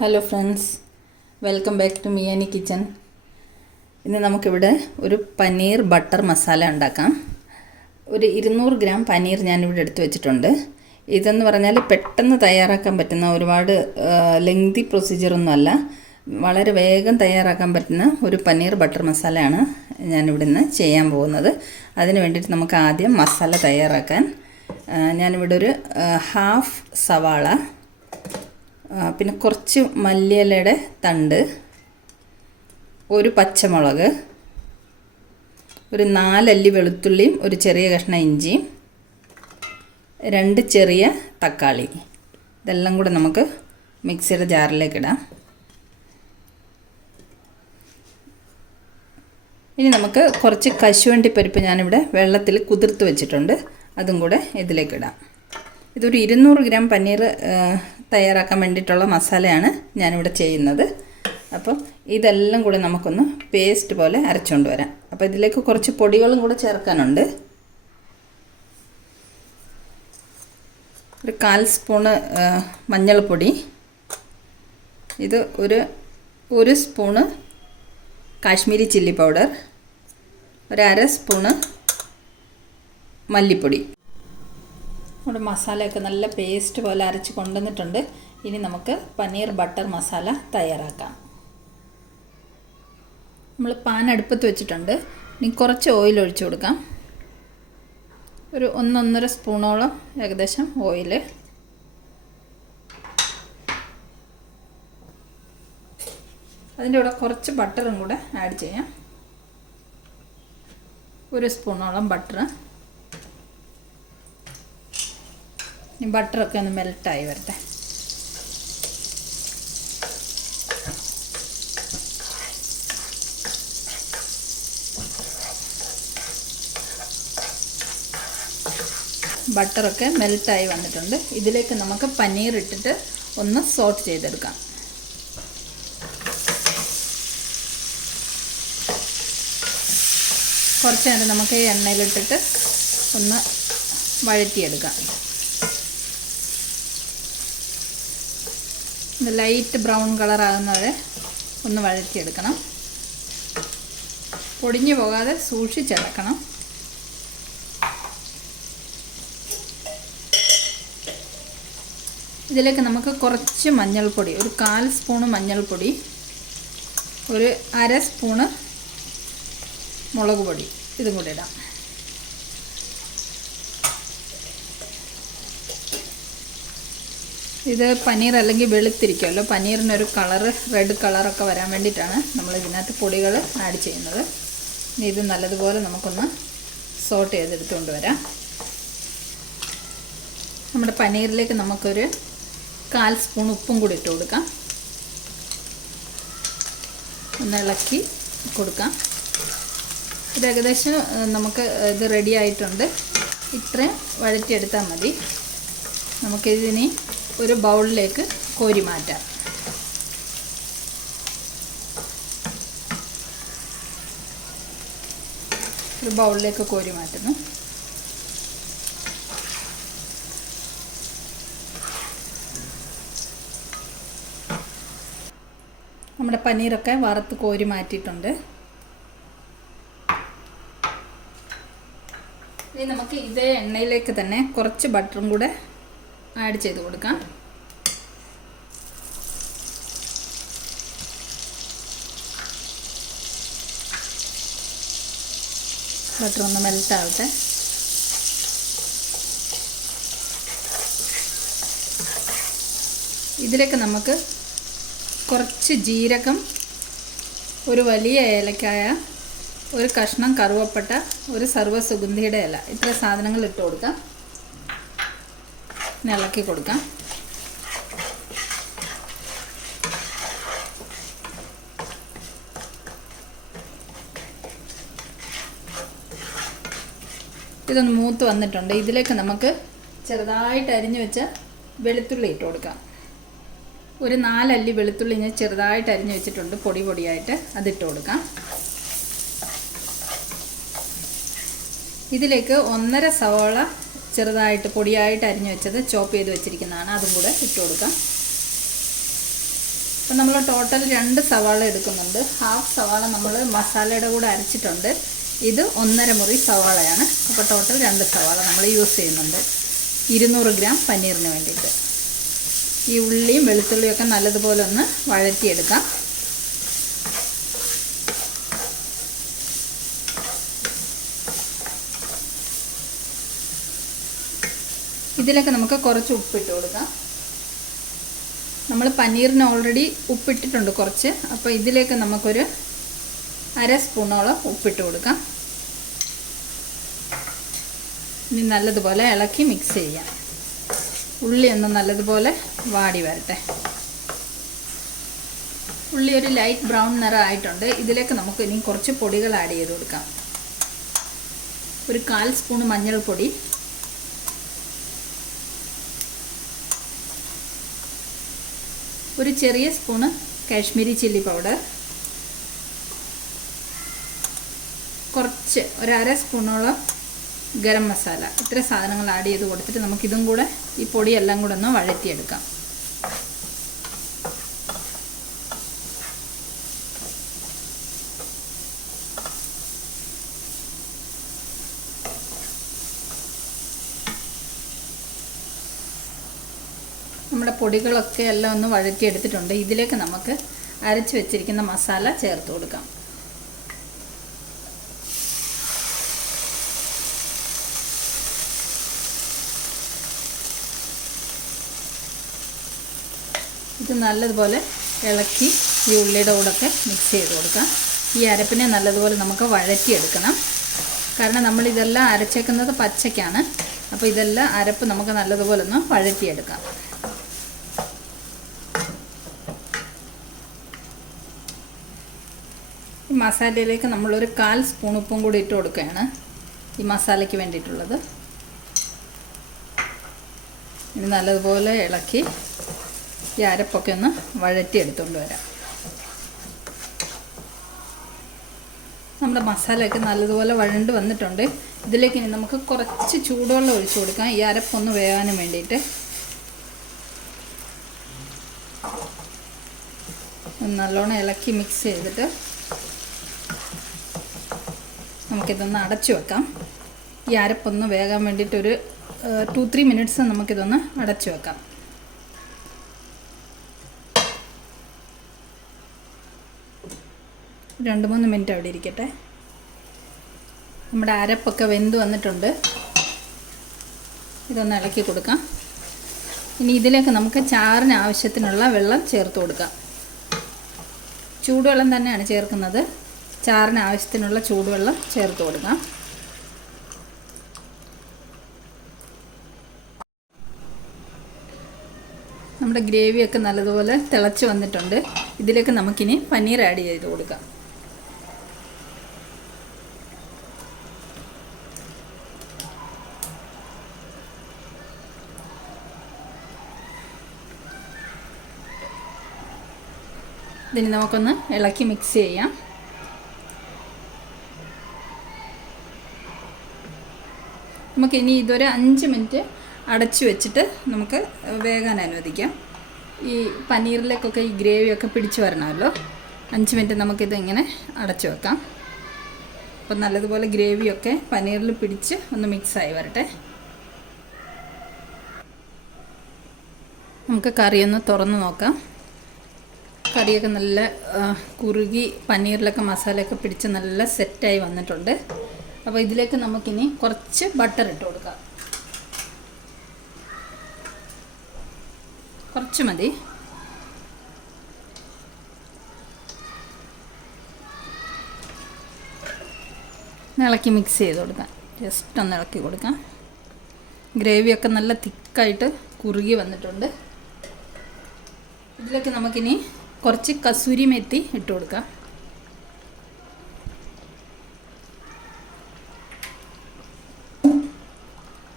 Hello friends, welcome back to Miyani kitchen. ഇന്ന് നമുക്കിവിടെ ഒരു പനീർ ബട്ടർ മസാല ഉണ്ടാക്കാം. ഒരു 200 ഗ്രാം പനീർ ഞാനിവിടെ എടുത്ത് വെച്ചിട്ടുണ്ട്. ഇതെന്ന് പറഞ്ഞാൽ പെട്ടെന്ന് തയ്യാറാക്കാൻ പറ്റുന്ന, ഒരുപാട് ലെങ്തി പ്രൊസീജിയറൊന്നുമല്ല, വളരെ വേഗം തയ്യാറാക്കാൻ പറ്റുന്ന ഒരു പനീർ ബട്ടർ മസാലയാണ് ഞാനിവിടെ നിന്ന് ചെയ്യാൻ പോകുന്നത്. അതിന് വേണ്ടിയിട്ട് നമുക്ക് ആദ്യം മസാല തയ്യാറാക്കാൻ ഞാനിവിടെ ഒരു ഹാഫ് സവാള, പിന്നെ കുറച്ച് മല്ലിയിലയുടെ തണ്ട്, ഒരു പച്ചമുളക്, ഒരു 4 അല്ലി വെളുത്തുള്ളിയും ഒരു ചെറിയ കഷ്ണം ഇഞ്ചിയും, 2 ചെറിയ തക്കാളി, ഇതെല്ലാം കൂടെ നമുക്ക് മിക്സിയുടെ ജാറിലേക്ക് ഇടാം. ഇനി നമുക്ക് കുറച്ച് കശുവണ്ടി പരിപ്പ് ഞാനിവിടെ വെള്ളത്തിൽ കുതിർത്ത് വെച്ചിട്ടുണ്ട്, അതും കൂടെ ഇതിലേക്ക് ഇടാം. ഇതൊരു 200 ഗ്രാം പനീർ തയ്യാറാക്കാൻ വേണ്ടിയിട്ടുള്ള മസാലയാണ് ഞാനിവിടെ ചെയ്യുന്നത്. അപ്പം ഇതെല്ലാം കൂടെ നമുക്കൊന്ന് പേസ്റ്റ് പോലെ അരച്ചുകൊണ്ട് വരാം. അപ്പോൾ ഇതിലേക്ക് കുറച്ച് പൊടികളും കൂടെ ചേർക്കാനുണ്ട്. ഒരു 1/4 സ്പൂണ് മഞ്ഞൾപ്പൊടി, ഇത് ഒരു സ്പൂണ് കാശ്മീരി ചില്ലി പൗഡർ, ഒരു 1/2 സ്പൂണ് മല്ലിപ്പൊടി. നമ്മുടെ മസാലയൊക്കെ നല്ല പേസ്റ്റ് പോലെ അരച്ച് കൊണ്ടുവന്നിട്ടുണ്ട്. ഇനി നമുക്ക് പനീർ ബട്ടർ മസാല തയ്യാറാക്കാം. നമ്മൾ പാൻ അടുപ്പത്ത് വെച്ചിട്ടുണ്ട്. ഇനി കുറച്ച് ഓയിൽ ഒഴിച്ചു കൊടുക്കാം. ഒരു 1-1.5 സ്പൂണോളം ഏകദേശം ഓയിൽ. അതിൻ്റെ കൂടെ കുറച്ച് ബട്ടറും കൂടെ ആഡ് ചെയ്യാം. 1 സ്പൂണോളം ബട്ടർ. ഈ ബട്ടറൊക്കെ ഒന്ന് മെൽറ്റായി വരട്ടെ. ബട്ടറൊക്കെ മെൽറ്റായി വന്നിട്ടുണ്ട്. ഇതിലേക്ക് നമുക്ക് പനീർ ഇട്ടിട്ട് ഒന്ന് സോട്ട് ചെയ്തെടുക്കാം. കുറച്ച് നേരം നമുക്ക് ഈ എണ്ണയിലിട്ടിട്ട് ഒന്ന് വഴറ്റിയെടുക്കാം. ലൈറ്റ് ബ്രൗൺ കളറാകുന്നവരെ ഒന്ന് വഴറ്റിയെടുക്കണം. പൊടിഞ്ഞു പോകാതെ സൂക്ഷിച്ചിളക്കണം. ഇതിലേക്ക് നമുക്ക് കുറച്ച് മഞ്ഞൾപ്പൊടി, ഒരു 1/4 സ്പൂണ് മഞ്ഞൾപ്പൊടി, ഒരു 1/2 സ്പൂണ് മുളക് പൊടി, ഇതും കൂടി ഇടാം. ഇത് പനീർ അല്ലെങ്കിൽ വെളുത്തിരിക്കുമല്ലോ, പനീറിനൊരു കളറ്, റെഡ് കളറൊക്കെ വരാൻ വേണ്ടിയിട്ടാണ് നമ്മൾ ഇതിനകത്ത് പൊടികൾ ആഡ് ചെയ്യുന്നത്. ഇത് നല്ലതുപോലെ നമുക്കൊന്ന് സോട്ട് ചെയ്തെടുത്തുകൊണ്ട് വരാം. നമ്മുടെ പനീറിലേക്ക് നമുക്കൊരു 1/4 സ്പൂൺ ഉപ്പും കൂടി ഇട്ട് കൊടുക്കാം. ഒന്ന് ഇളക്കി കൊടുക്കാം. ഇത് ഏകദേശം നമുക്ക് ഇത് റെഡി ആയിട്ടുണ്ട്. ഇത്രയും വഴറ്റിയെടുത്താൽ മതി. നമുക്കിതിനി ഒരു ബൗളിലേക്ക് കോരി മാറ്റാം. ഒരു ബൗളിലേക്ക് കോരി മാറ്റുന്നു. നമ്മുടെ പനീറൊക്കെ വറുത്ത് കോരി മാറ്റിയിട്ടുണ്ട്. ഇനി നമുക്ക് ഇതേ എണ്ണയിലേക്ക് തന്നെ കുറച്ച് ബട്ടറും കൂടെ ആഡ് ചെയ്ത് കൊടുക്കാം. ബട്ടർ ഒന്ന് മെൽറ്റ് ആവട്ടെ. ഇതിലേക്ക് നമുക്ക് കുറച്ച് ജീരകം, ഒരു വലിയ ഏലക്കായ, ഒരു കഷ്ണം കറുവപ്പട്ട, ഒരു സർവ്വസുഗന്ധിയുടെ ഇല, ഇത്ര സാധനങ്ങൾ ഇട്ട് കൊടുക്കാം. ഇളക്കി കൊടുക്കാം. ഇതൊന്ന് മൂത്ത് വന്നിട്ടുണ്ട്. ഇതിലേക്ക് നമുക്ക് ചെറുതായിട്ട് അരിഞ്ഞു വെച്ച വെളുത്തുള്ളി ഇട്ട് കൊടുക്കാം. ഒരു 4 അല്ലി വെളുത്തുള്ളി ഞാൻ ചെറുതായിട്ട് അരിഞ്ഞു വെച്ചിട്ടുണ്ട്, പൊടിയായിട്ട്, അതിട്ട് കൊടുക്കാം. ഇതിലേക്ക് 1.5 സവാള ചെറുതായിട്ട് പൊടിയായിട്ട് അരിഞ്ഞു വെച്ചത് ചോപ്പ് ചെയ്ത് വെച്ചിരിക്കുന്നതാണ്, അതും കൂടെ ഇട്ട് കൊടുക്കാം. അപ്പോൾ നമ്മൾ ടോട്ടൽ 2 സവാള എടുക്കുന്നുണ്ട്. ഹാഫ് സവാള നമ്മൾ മസാലയുടെ കൂടെ അരച്ചിട്ടുണ്ട്. ഇത് 1.5 മുറി സവാളയാണ്. അപ്പോൾ ടോട്ടൽ 2 സവാള നമ്മൾ യൂസ് ചെയ്യുന്നുണ്ട് 200 ഗ്രാം പനീറിന് വേണ്ടിയിട്ട്. ഈ ഉള്ളിയും വെളുത്തുള്ളിയൊക്കെ നല്ലതുപോലെ ഒന്ന് വഴറ്റിയെടുക്കാം. ഇതിലേക്ക് നമുക്ക് കുറച്ച് ഉപ്പിട്ട് കൊടുക്കാം. നമ്മൾ പനീറിന് ഓൾറെഡി ഉപ്പിട്ടിട്ടുണ്ട് കുറച്ച്. അപ്പോൾ ഇതിലേക്ക് നമുക്കൊരു 1/2 സ്പൂണോളം ഉപ്പിട്ട് കൊടുക്കാം. ഇനി നല്ലതുപോലെ ഇളക്കി മിക്സ് ചെയ്യാം. ഉള്ളി ഒന്ന് നല്ലതുപോലെ വാടി വരട്ടെ. ഉള്ളി ഒരു ലൈറ്റ് ബ്രൗൺ നിറം ആയിട്ടുണ്ട്. ഇതിലേക്ക് നമുക്ക് ഇനി കുറച്ച് പൊടികൾ ആഡ് ചെയ്ത് കൊടുക്കാം. ഒരു 1/4 സ്പൂൺ മഞ്ഞൾപ്പൊടി, ഒരു ചെറിയ സ്പൂണ് കാശ്മീരി ചില്ലി പൗഡർ, കുറച്ച് ഒരു 1/2 സ്പൂണോളം ഗരം മസാല. ഇത്ര സാധനങ്ങൾ ആഡ് ചെയ്ത് കൊടുത്തിട്ട് നമുക്കിതും കൂടെ ഈ പൊടിയെല്ലാം കൂടെ ഒന്ന് വഴറ്റിയെടുക്കാം. നമ്മുടെ പൊടികളൊക്കെ എല്ലാം ഒന്ന് വഴറ്റിയെടുത്തിട്ടുണ്ട്. ഇതിലേക്ക് നമുക്ക് അരച്ച് വെച്ചിരിക്കുന്ന മസാല ചേർത്ത് കൊടുക്കാം. ഇത് നല്ലതുപോലെ ഇളക്കി ഈ ഉള്ളിയുടെ കൂടെയൊക്കെ മിക്സ് ചെയ്ത് കൊടുക്കാം. ഈ അരപ്പിനെ നല്ലതുപോലെ നമുക്ക് വഴറ്റിയെടുക്കണം. കാരണം നമ്മളിതെല്ലാം അരച്ചേക്കുന്നത് പച്ചയ്ക്കാണ്. അപ്പോൾ ഇതെല്ലാം അരപ്പ് നമുക്ക് നല്ലതുപോലെ ഒന്ന് വഴറ്റിയെടുക്കാം. ഈ മസാലയിലേക്ക് നമ്മളൊരു 1/4 സ്പൂൺ ഉപ്പും കൂടി ഇട്ട് കൊടുക്കുകയാണ്, ഈ മസാലയ്ക്ക് വേണ്ടിയിട്ടുള്ളത്. ഇനി നല്ലതുപോലെ ഇളക്കി ഈ അരപ്പൊക്കെ ഒന്ന് വഴറ്റിയെടുത്തുകൊണ്ട് വരാം. നമ്മുടെ മസാലയൊക്കെ നല്ലതുപോലെ വഴണ്ട് വന്നിട്ടുണ്ട്. ഇതിലേക്ക് ഇനി നമുക്ക് കുറച്ച് ചൂടുവെള്ളം ഒഴിച്ചു കൊടുക്കാം, ഈ അരപ്പൊന്ന് വേകാനും വേണ്ടിയിട്ട്. നല്ലോണം ഇളക്കി മിക്സ് ചെയ്തിട്ട് നമുക്കിതൊന്ന് അടച്ചു വെക്കാം. ഈ അരപ്പൊന്ന് വേകാൻ വേണ്ടിയിട്ടൊരു 2-3 മിനിറ്റ്സ് നമുക്കിതൊന്ന് അടച്ചു വെക്കാം. ഒരു 2-3 മിനിറ്റ് അവിടെ ഇരിക്കട്ടെ. നമ്മുടെ അരപ്പൊക്കെ വെന്ത് വന്നിട്ടുണ്ട്. ഇതൊന്ന് ഇളക്കി കൊടുക്കാം. ഇനി ഇതിലേക്ക് നമുക്ക് ചാറിന് ആവശ്യത്തിനുള്ള വെള്ളം ചേർത്ത് കൊടുക്കാം. ചൂടുവെള്ളം തന്നെയാണ് ചേർക്കുന്നത്. ചാറിന് ആവശ്യത്തിനുള്ള ചൂടുവെള്ളം ചേർത്ത് കൊടുക്കാം. നമ്മുടെ ഗ്രേവിയൊക്കെ നല്ലതുപോലെ തിളച്ച് വന്നിട്ടുണ്ട്. ഇതിലേക്ക് നമുക്കിനി പനീർ ആഡ് ചെയ്ത് കൊടുക്കാം. ഇതിന് നമുക്കൊന്ന് ഇളക്കി മിക്സ് ചെയ്യാം. നമുക്കിനി ഇതൊരു 5 മിനിറ്റ് അടച്ചു വെച്ചിട്ട് നമുക്ക് വേകാൻ അനുവദിക്കാം. ഈ പനീറിലേക്കൊക്കെ ഈ ഗ്രേവിയൊക്കെ പിടിച്ച് വരണമല്ലോ. 5 മിനിറ്റ് നമുക്കിത് ഇങ്ങനെ അടച്ചു വെക്കാം. അപ്പോൾ നല്ലതുപോലെ ഗ്രേവിയൊക്കെ പനീറിൽ പിടിച്ച് ഒന്ന് മിക്സായി വരട്ടെ. നമുക്ക് കറിയൊന്ന് തുറന്ന് നോക്കാം. കറിയൊക്കെ നല്ല കുറുകി പനീറിലൊക്കെ മസാലയൊക്കെ പിടിച്ച് നല്ല സെറ്റായി വന്നിട്ടുണ്ട്. അപ്പോൾ ഇതിലേക്ക് നമുക്കിനി കുറച്ച് ബട്ടർ ഇട്ട് കൊടുക്കാം. കുറച്ച് മതി. ഇളക്കി മിക്സ് ചെയ്ത് കൊടുക്കാം. ജസ്റ്റ് ഒന്ന് ഇളക്കി കൊടുക്കാം. ഗ്രേവിയൊക്കെ നല്ല തിക്കായിട്ട് കുറുകി വന്നിട്ടുണ്ട്. ഇതിലേക്ക് നമുക്കിനി കുറച്ച് കസൂരി മെത്തി ഇട്ട് കൊടുക്കാം.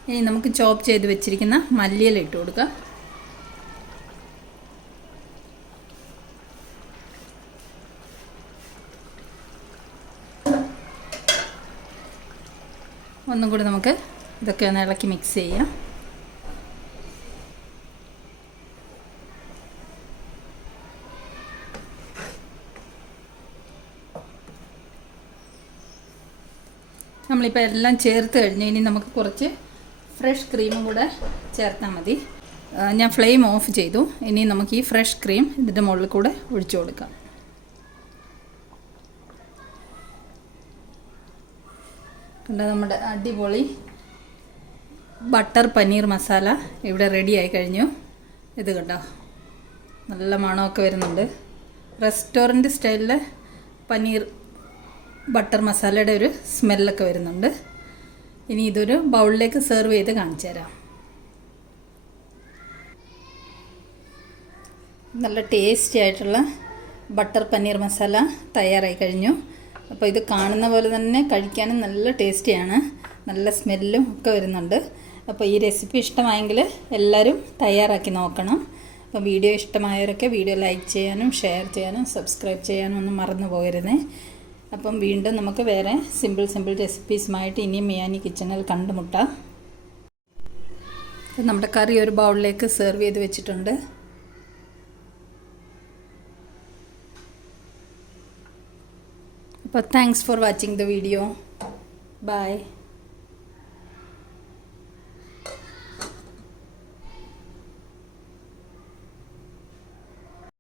ഇനി നമുക്ക് ചോപ്പ് ചെയ്ത് വെച്ചിരിക്കുന്ന മല്ലിയില ഇട്ട് കൊടുക്കാം. ഒന്നും കൂടി നമുക്ക് ഇതൊക്കെ ഒന്ന് ഇളക്കി മിക്സ് ചെയ്യാം. നമ്മളിപ്പോൾ എല്ലാം ചേർത്ത് കഴിഞ്ഞ് ഇനി നമുക്ക് കുറച്ച് ഫ്രഷ് ക്രീമും കൂടെ ചേർത്താൽ മതി. ഞാൻ ഫ്ലെയിം ഓഫ് ചെയ്തു. ഇനി നമുക്ക് ഈ ഫ്രഷ് ക്രീം ഇതിൻ്റെ മുകളിൽ കൂടെ ഒഴിച്ചു കൊടുക്കാം. കണ്ടോ, നമ്മുടെ അടിപൊളി ബട്ടർ പനീർ മസാല ഇവിടെ റെഡി ആയി കഴിഞ്ഞു. ഇത് കണ്ടോ, നല്ല മണമൊക്കെ വരുന്നുണ്ട്. റെസ്റ്റോറൻറ്റ് സ്റ്റൈലിൽ പനീർ ബട്ടർ മസാലയുടെ ഒരു സ്മെല്ലൊക്കെ വരുന്നുണ്ട്. ഇനി ഇതൊരു ബൗളിലേക്ക് സെർവ് ചെയ്ത് കാണിച്ചു തരാം. നല്ല ടേസ്റ്റി ആയിട്ടുള്ള ബട്ടർ പനീർ മസാല തയ്യാറായി കഴിഞ്ഞു. അപ്പോൾ ഇത് കാണുന്ന പോലെ തന്നെ കഴിക്കാനും നല്ല ടേസ്റ്റിയാണ്, നല്ല സ്മെല്ലും ഒക്കെ വരുന്നുണ്ട്. അപ്പോൾ ഈ റെസിപ്പി ഇഷ്ടമായെങ്കിൽ എല്ലാവരും തയ്യാറാക്കി നോക്കണം. അപ്പോൾ വീഡിയോ ഇഷ്ടമായവരൊക്കെ വീഡിയോ ലൈക്ക് ചെയ്യാനും ഷെയർ ചെയ്യാനും സബ്സ്ക്രൈബ് ചെയ്യാനും ഒന്നും മറന്നു പോകരുതേ. അപ്പം വീണ്ടും നമുക്ക് വേറെ സിമ്പിൾ റെസിപ്പീസുമായിട്ട് ഇനിയും മിയാനി കിച്ചണിൽ കണ്ടുമുട്ടാം. നമ്മുടെ കറി ഒരു ബൗളിലേക്ക് സെർവ് ചെയ്ത് വെച്ചിട്ടുണ്ട്. അപ്പോൾ thanks for watching the video. By.